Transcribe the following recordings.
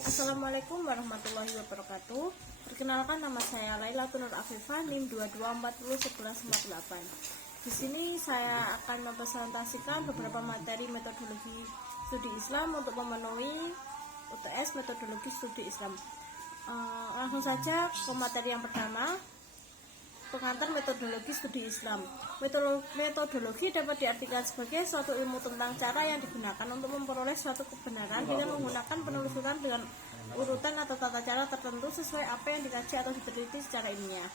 Assalamualaikum warahmatullahi wabarakatuh. Perkenalkan, nama saya Laila Tunur Afifah, NIM 22401148. Di sini saya akan mempresentasikan beberapa materi metodologi studi Islam untuk memenuhi UTS metodologi studi Islam. Langsung saja ke materi yang pertama, pengantar metodologi studi Islam. Metodologi dapat diartikan sebagai suatu ilmu tentang cara yang digunakan untuk memperoleh suatu kebenaran dengan menggunakan penelusuran dengan urutan atau tata cara tertentu sesuai apa yang dikaji atau diteliti secara ilmiah.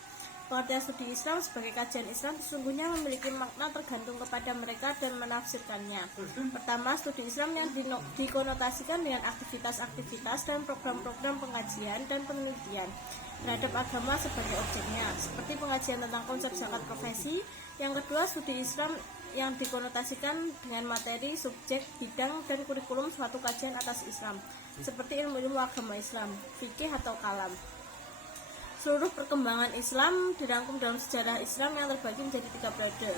Pengertian studi Islam sebagai kajian Islam sesungguhnya memiliki makna tergantung kepada mereka dan menafsirkannya. Pertama, studi Islam yang dikonotasikan dengan aktivitas-aktivitas dan program-program pengajian dan penelitian terhadap agama sebagai objeknya, seperti pengajian tentang konsep zakat profesi. Yang kedua, studi Islam yang dikonotasikan dengan materi, subjek, bidang, dan kurikulum suatu kajian atas Islam, seperti ilmu-ilmu agama Islam, fikih atau kalam. Seluruh perkembangan Islam dirangkum dalam sejarah Islam yang terbagi menjadi 3 periode.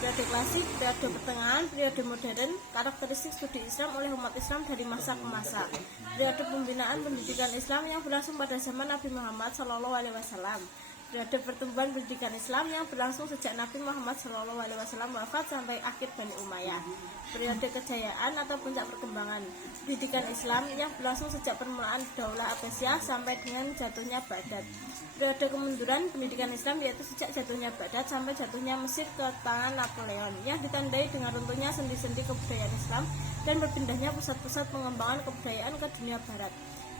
Periode klasik, periode pertengahan, periode modern. Karakteristik studi Islam oleh umat Islam dari masa ke masa. Periode pembinaan pendidikan Islam yang berlangsung pada zaman Nabi Muhammad SAW. Periode pertumbuhan pendidikan Islam yang berlangsung sejak Nabi Muhammad SAW wafat sampai akhir Bani Umayyah. Periode kejayaan atau puncak perkembangan pendidikan Islam yang berlangsung sejak permulaan Daulah Abbasiyah sampai dengan jatuhnya Baghdad. Periode kemunduran pendidikan Islam yaitu sejak jatuhnya Baghdad sampai jatuhnya Mesir ke tangan Napoleon, yang ditandai dengan runtuhnya sendi-sendi kebudayaan Islam dan berpindahnya pusat-pusat pengembangan kebudayaan ke dunia barat.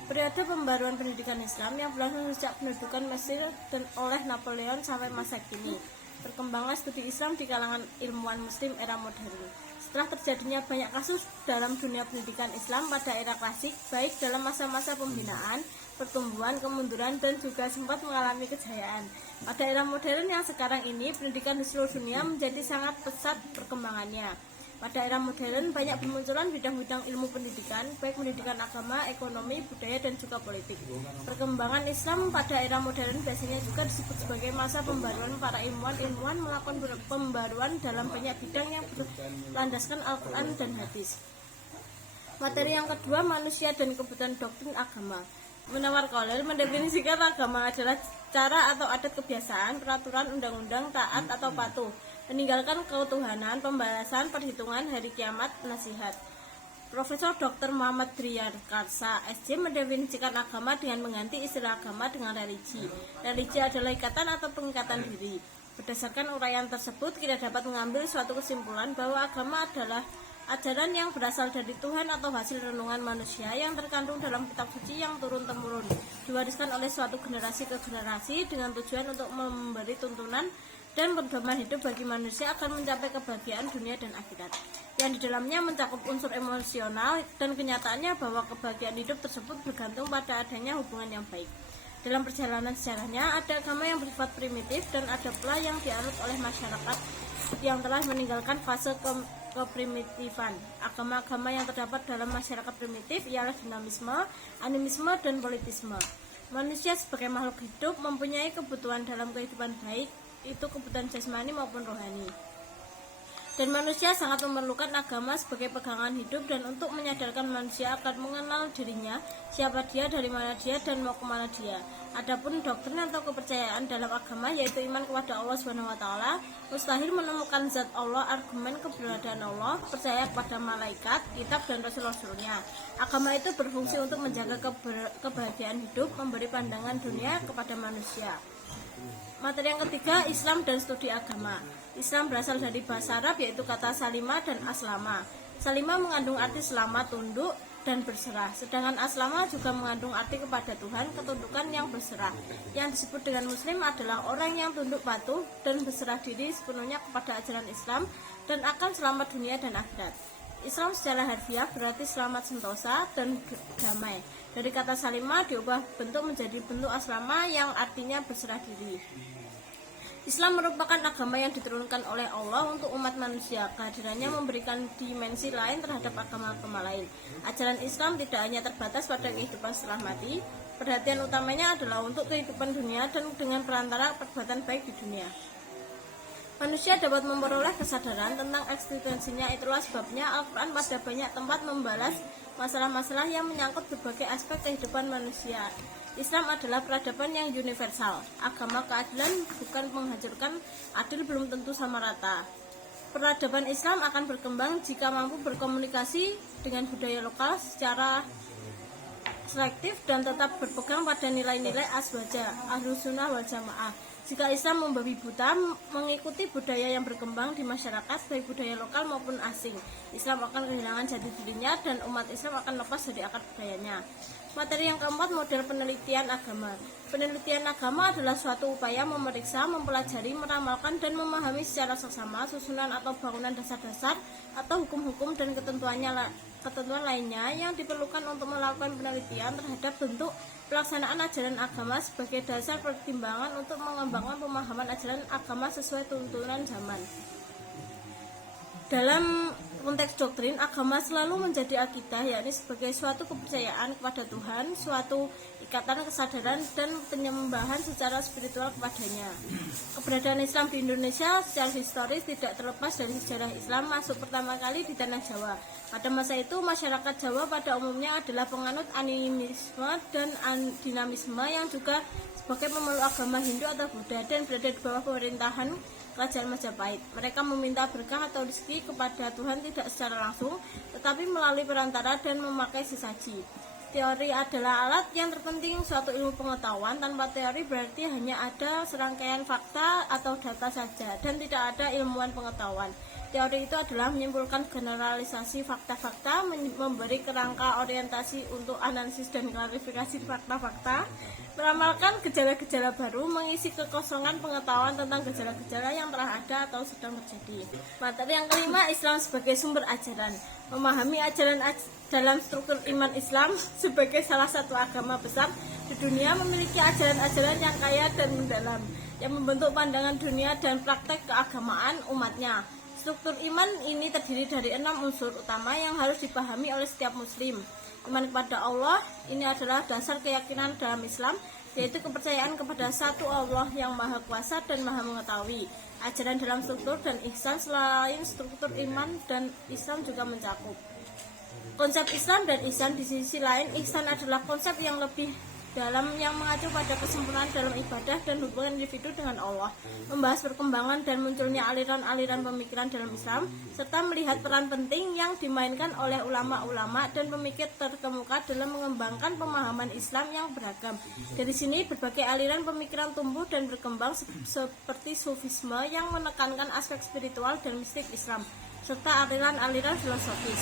Periode pembaruan pendidikan Islam yang berlangsung sejak pendudukan Mesir dan oleh Napoleon sampai masa kini. Perkembangan studi Islam di kalangan ilmuwan muslim era modern. Setelah terjadinya banyak kasus dalam dunia pendidikan Islam pada era klasik, baik dalam masa-masa pembinaan, pertumbuhan, kemunduran, dan juga sempat mengalami kejayaan. Pada era modern yang sekarang ini, pendidikan di seluruh dunia menjadi sangat pesat perkembangannya. Pada era modern, banyak bermunculan bidang-bidang ilmu pendidikan, baik pendidikan agama, ekonomi, budaya, dan juga politik. Perkembangan Islam pada era modern biasanya juga disebut sebagai masa pembaruan. Para ilmuwan melakukan pembaruan dalam banyak bidang yang berlandaskan Al-Quran dan hadis. Materi yang kedua, manusia dan kebutuhan doktrin agama. Munawwar Khalil mendefinisikan agama adalah cara atau adat, kebiasaan, peraturan, undang-undang, taat atau patuh, meninggalkan ketuhanan, pembahasan, perhitungan, hari kiamat, nasihat. Profesor Dr. Muhammad Driyar Karsa, SJ, mendefinisikan agama dengan mengganti istilah agama dengan religi. Religi adalah ikatan atau pengikatan diri. Berdasarkan uraian tersebut, kita dapat mengambil suatu kesimpulan bahwa agama adalah ajaran yang berasal dari Tuhan atau hasil renungan manusia yang terkandung dalam kitab suci yang turun-temurun, diwariskan oleh suatu generasi ke generasi dengan tujuan untuk memberi tuntunan dan pedoman hidup bagi manusia akan mencapai kebahagiaan dunia dan akhirat, yang di dalamnya mencakup unsur emosional dan kenyataannya bahwa kebahagiaan hidup tersebut bergantung pada adanya hubungan yang baik. Dalam perjalanan sejarahnya, ada agama yang bersifat primitif dan ada pula yang dianut oleh masyarakat yang telah meninggalkan fase keprimitifan. Agama-agama yang terdapat dalam masyarakat primitif ialah dinamisme, animisme, dan politisme. Manusia sebagai makhluk hidup mempunyai kebutuhan dalam kehidupan, baik itu kebutuhan jasmani maupun rohani. Dan manusia sangat memerlukan agama sebagai pegangan hidup dan untuk menyadarkan manusia akan mengenal dirinya, siapa dia, dari mana dia, dan mau kemana dia. Adapun doktrin atau kepercayaan dalam agama yaitu iman kepada Allah SWT, mustahil menemukan zat Allah, argumen keberadaan Allah, percaya kepada malaikat, kitab, dan rasul-rasulnya. Agama itu berfungsi untuk menjaga kebahagiaan hidup, memberi pandangan dunia kepada manusia. Materi yang ketiga, Islam dan studi agama. Islam berasal dari bahasa Arab yaitu kata salima dan aslama. Salima mengandung arti selamat, tunduk, dan berserah. Sedangkan aslama juga mengandung arti kepada Tuhan, ketundukan yang berserah. Yang disebut dengan muslim adalah orang yang tunduk patuh dan berserah diri sepenuhnya kepada ajaran Islam dan akan selamat dunia dan akhirat. Islam secara harfiah berarti selamat sentosa dan damai. Dari kata salima diubah bentuk menjadi bentuk aslama yang artinya berserah diri. Islam merupakan agama yang diturunkan oleh Allah untuk umat manusia. Kehadirannya memberikan dimensi lain terhadap agama-agama lain. Ajaran Islam tidak hanya terbatas pada kehidupan setelah mati, perhatian utamanya adalah untuk kehidupan dunia dan dengan perantara perbuatan baik di dunia. Manusia dapat memperoleh kesadaran tentang eksistensinya. Itulah sebabnya Al-Quran pada banyak tempat membalas masalah-masalah yang menyangkut berbagai aspek kehidupan manusia. Islam adalah peradaban yang universal. Agama keadilan bukan menghancurkan, adil belum tentu sama rata. Peradaban Islam akan berkembang jika mampu berkomunikasi dengan budaya lokal secara selektif dan tetap berpegang pada nilai-nilai aswaja, ahlus sunnah wal jamaah. Jika Islam membabi buta mengikuti budaya yang berkembang di masyarakat, baik budaya lokal maupun asing, Islam akan kehilangan jati dirinya dan umat Islam akan lepas dari akar budayanya. Materi yang keempat, model penelitian agama. Penelitian agama adalah suatu upaya memeriksa, mempelajari, meramalkan, dan memahami secara seksama susunan atau bangunan dasar-dasar atau hukum-hukum dan ketentuan lainnya yang diperlukan untuk melakukan penelitian terhadap bentuk pelaksanaan ajaran agama sebagai dasar pertimbangan untuk mengembangkan pemahaman ajaran agama sesuai tuntunan zaman. Dalam konteks doktrin, agama selalu menjadi akidah, yakni sebagai suatu kepercayaan kepada Tuhan, suatu ikatan kesadaran dan penyembahan secara spiritual kepadanya. Keberadaan Islam di Indonesia secara historis tidak terlepas dari sejarah Islam masuk pertama kali di tanah Jawa. Pada masa itu, masyarakat Jawa pada umumnya adalah penganut animisme dan dinamisme yang juga sebagai pemeluk agama Hindu atau Buddha dan berada di bawah pemerintahan Kerajaan Majapahit. Mereka meminta berkah atau rezeki kepada Tuhan tidak secara langsung, tetapi melalui perantara dan memakai sesaji. Teori adalah alat yang terpenting suatu ilmu pengetahuan. Tanpa teori berarti hanya ada serangkaian fakta atau data saja dan tidak ada ilmuwan pengetahuan. Teori itu adalah menyimpulkan generalisasi fakta-fakta, memberi kerangka orientasi untuk analisis dan klarifikasi fakta-fakta, meramalkan gejala-gejala baru, mengisi kekosongan pengetahuan tentang gejala-gejala yang telah ada atau sedang terjadi. Materi yang kelima, Islam sebagai sumber ajaran. Memahami ajaran dalam struktur iman Islam sebagai salah satu agama besar di dunia memiliki ajaran-ajaran yang kaya dan mendalam, yang membentuk pandangan dunia dan praktek keagamaan umatnya. Struktur iman ini terdiri dari 6 unsur utama yang harus dipahami oleh setiap muslim. Iman kepada Allah, ini adalah dasar keyakinan dalam Islam, yaitu kepercayaan kepada satu Allah yang maha kuasa dan maha mengetahui. Ajaran dalam struktur dan ihsan selain struktur iman dan Islam juga mencakup konsep Islam dan ihsan. Di sisi lain, ihsan adalah konsep yang lebih dalam yang mengacu pada kesempurnaan dalam ibadah dan hubungan individu dengan Allah, membahas perkembangan dan munculnya aliran-aliran pemikiran dalam Islam, serta melihat peran penting yang dimainkan oleh ulama-ulama dan pemikir terkemuka dalam mengembangkan pemahaman Islam yang beragam. Dari sini berbagai aliran pemikiran tumbuh dan berkembang seperti Sufisme yang menekankan aspek spiritual dan mistik Islam, serta aliran-aliran filosofis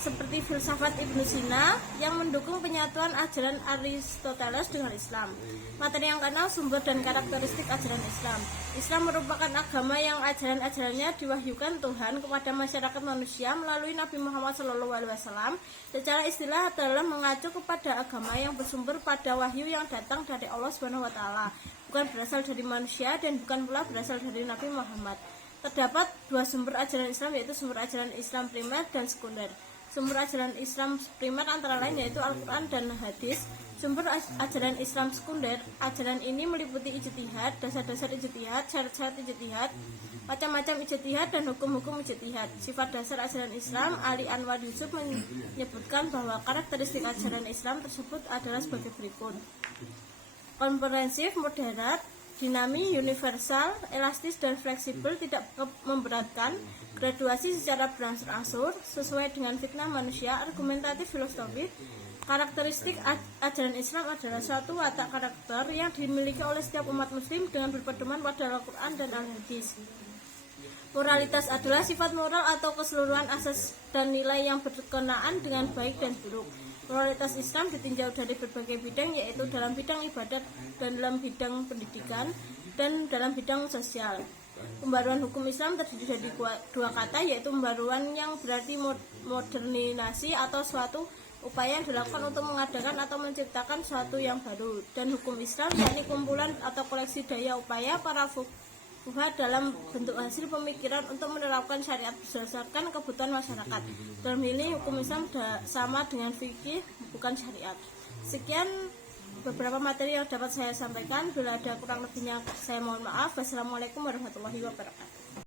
seperti filsafat Ibnu Sina yang mendukung penyatuan ajaran Aristoteles dengan Islam. Materi yang keenam, sumber dan karakteristik ajaran Islam. Islam merupakan agama yang ajaran-ajarannya diwahyukan Tuhan kepada masyarakat manusia melalui Nabi Muhammad SAW. Secara istilah adalah mengacu kepada agama yang bersumber pada wahyu yang datang dari Allah SWT, bukan berasal dari manusia dan bukan pula berasal dari Nabi Muhammad. Terdapat 2 sumber ajaran Islam, yaitu sumber ajaran Islam primer dan sekunder. Sumber ajaran Islam primer antara lain yaitu Al-Quran dan Hadis. Sumber ajaran Islam sekunder, ajaran ini meliputi ijtihad, dasar-dasar ijtihad, syarat-syarat ijtihad, macam-macam ijtihad dan hukum-hukum ijtihad. Sifat dasar ajaran Islam, Ali Anwar Yusuf menyebutkan bahwa karakteristik ajaran Islam tersebut adalah sebagai berikut: komprehensif, moderat, dinamis, universal, elastis dan fleksibel, tidak memberatkan, graduasi secara berangsur-angsur, sesuai dengan fitnah manusia, argumentatif, filosofis. Karakteristik ajaran Islam adalah suatu watak karakter yang dimiliki oleh setiap umat muslim dengan berpedoman pada Al-Quran dan Al-Hadis. Moralitas adalah sifat moral atau keseluruhan asas dan nilai yang berkenaan dengan baik dan buruk. Moralitas Islam ditinjau dari berbagai bidang, yaitu dalam bidang ibadat dan dalam bidang pendidikan dan dalam bidang sosial. Pembaruan hukum Islam terdiri dari 2 kata, yaitu pembaruan yang berarti modernisasi atau suatu upaya yang dilakukan untuk mengadakan atau menciptakan sesuatu yang baru, dan hukum Islam yakni kumpulan atau koleksi daya upaya para fuqaha dalam bentuk hasil pemikiran untuk menerapkan syariat berdasarkan kebutuhan masyarakat. Dalam ini hukum Islam sama dengan fikih, bukan syariat. Sekian beberapa materi yang dapat saya sampaikan. Bila ada kurang lebihnya saya mohon maaf. Wassalamualaikum warahmatullahi wabarakatuh.